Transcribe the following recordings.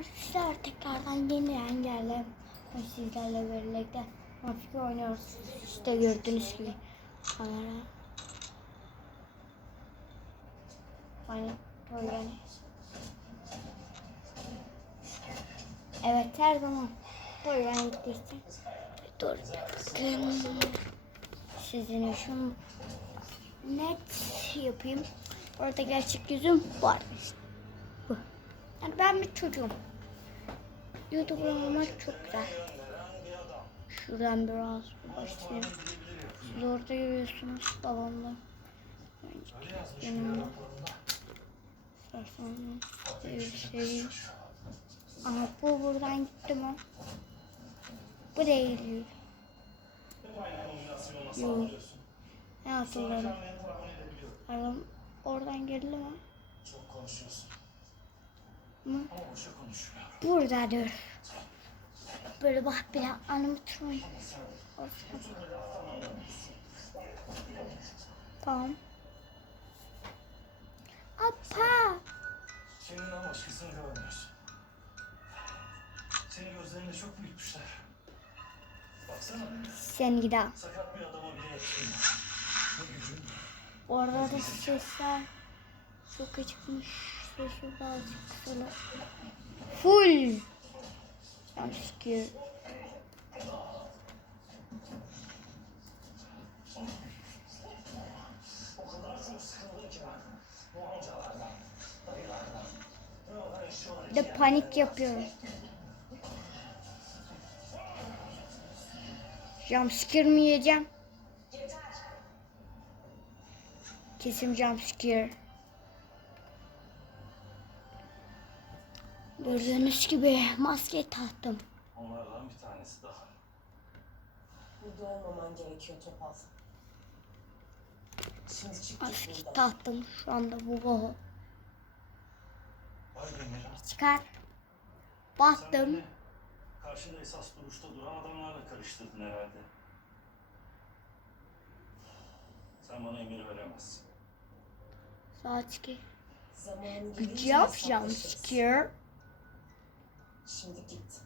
Arkadaşlar tekrardan yeniden geldim. Sizlerle birlikte Mafya oynuyoruz. İşte gördüğünüz gibi kamera. Hani böyle. Evet her zaman böyle gittikçe. Dur bakın. Sizin için net yapayım. Orada gerçek yüzüm var. Yani ben bir çocuğum. YouTube olmak çok güzel. Şuradan biraz başlayayım. Siz orada görüyorsunuz babamla. Yanımda. İsterseniz seveyim. Ama bu buradan gitti mi? Bu değil. Yok. Ne hatırlarım. Oradan geldi mi? Çok konuşuyorsun Mı? ama. Burada dur. Böyle bak bir anlatmayın. Tamam. Apa. Senin başkasını görmüyorsun. Senin gözlerini çok büyütmüşler. Baksana Sen gide. sakat bir adama bile yetmiyor. Ne gücün. Orada da sesler çok açıkmış. Sesi birazcık kısalı. Full. Bir de panik yapıyorum. Jumpscare mi yiyeceğim? Kesin jumpscare. Gördüğünüz gibi maske taktım. Onlardan bir tanesi daha. Burada olmaman gerekiyor Topal. Şimdi çık git Maske taktım şu anda bu bu. Vay be Mira. Çıkar. Sen Baktım. beni karşında esas duruşta duran adamlarla karıştırdın herhalde. Sen bana emir veremezsin. Saat ki. Zamanı Good gelince job hesaplaşırız. jumpscare. Şimdi git.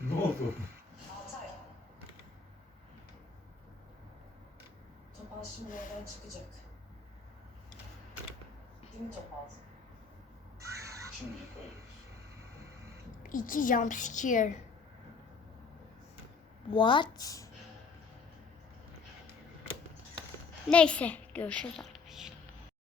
Ne oldu? Altay. Topal şimdi oradan çıkacak. Değil mi Topal? Şimdilik öyle. İki jumpscare. What? Neyse görüşürüz.